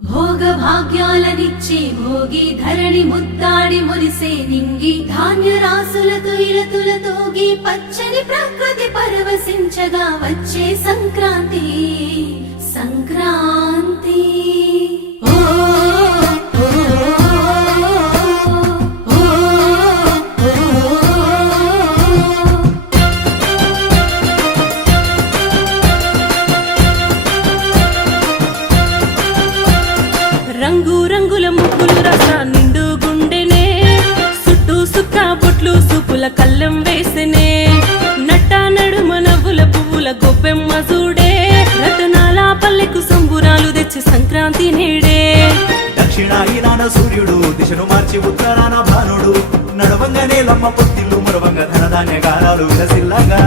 భోగ భాగ్యాలనిచ్చే భోగి ధరణి ముద్దాడి మురిసే నింగి ధాన్య రాసులతో ఇలతులతోగి పచ్చని ప్రకృతి పరవశించగా వచ్చే సంక్రాంతి సంక్రాంతి రంగు రంగుల ముగ్గులు రస నిండు గుండెనే సుట్టు సుక్క బొట్లు సూపుల కళ్ళం వేసెనే నట్ట నడుమ నవ్వుల పువ్వుల గొప్పెమ్మ చూడే రతనాల పల్లెకు సంబురాలు తెచ్చి సంక్రాంతి నేడే దక్షిణాయనాన సూర్యుడు దిశను మార్చి ఉత్తరాన భానుడు నడవంగానే లమ్మ పొత్తిల్లు మరవంగ ధనధాన్య గారాలు విలసిల్లగా